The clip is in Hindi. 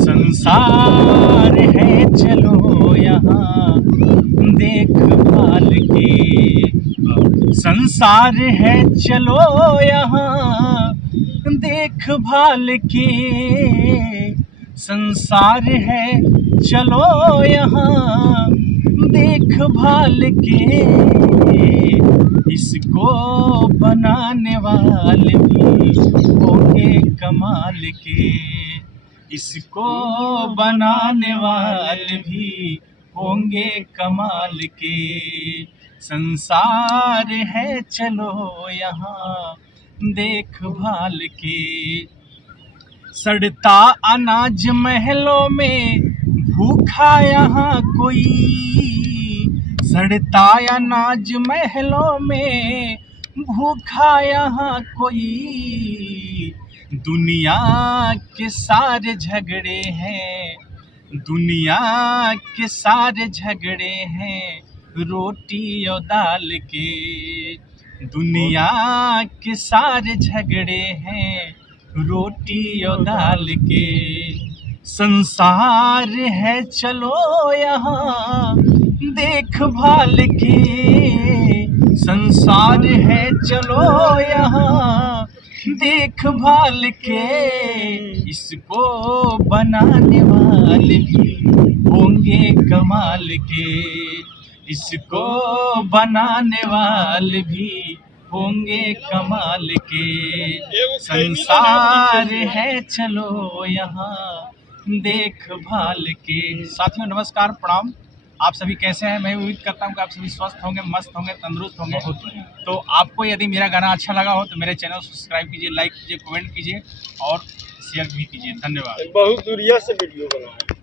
संसार है चलो यहाँ देखभाल के, संसार है चलो यहाँ देखभाल के, संसार है चलो यहाँ देखभाल के, इसको बनाने वाले भी होंगे कमाल के, इसको बनाने वाले भी होंगे कमाल के। संसार है चलो यहाँ देखभाल के, सड़ता अनाज महलों में भूखा यहाँ कोई, सड़ता अनाज महलों में भूखा यहाँ कोई, दुनिया के सारे झगड़े हैं, दुनिया के सारे झगड़े हैं रोटी और दाल के, दुनिया के सारे झगड़े हैं रोटी और दाल के। संसार है चलो यहाँ देखभाल के, संसार है चलो यहाँ देखभाल के, इसको बनाने वाले भी होंगे कमाल के, इसको बनाने वाले भी होंगे कमाल के। संसार है चलो यहाँ देखभाल के। साथियों नमस्कार, प्रणाम। आप सभी कैसे हैं? मैं उम्मीद करता हूं कि आप सभी स्वस्थ होंगे, मस्त होंगे, तंदुरुस्त होंगे। तो आपको यदि मेरा गाना अच्छा लगा हो तो मेरे चैनल को सब्सक्राइब कीजिए, लाइक कीजिए, कमेंट कीजिए और शेयर भी कीजिए। धन्यवाद। बहुत दूरिया से वीडियो बना है।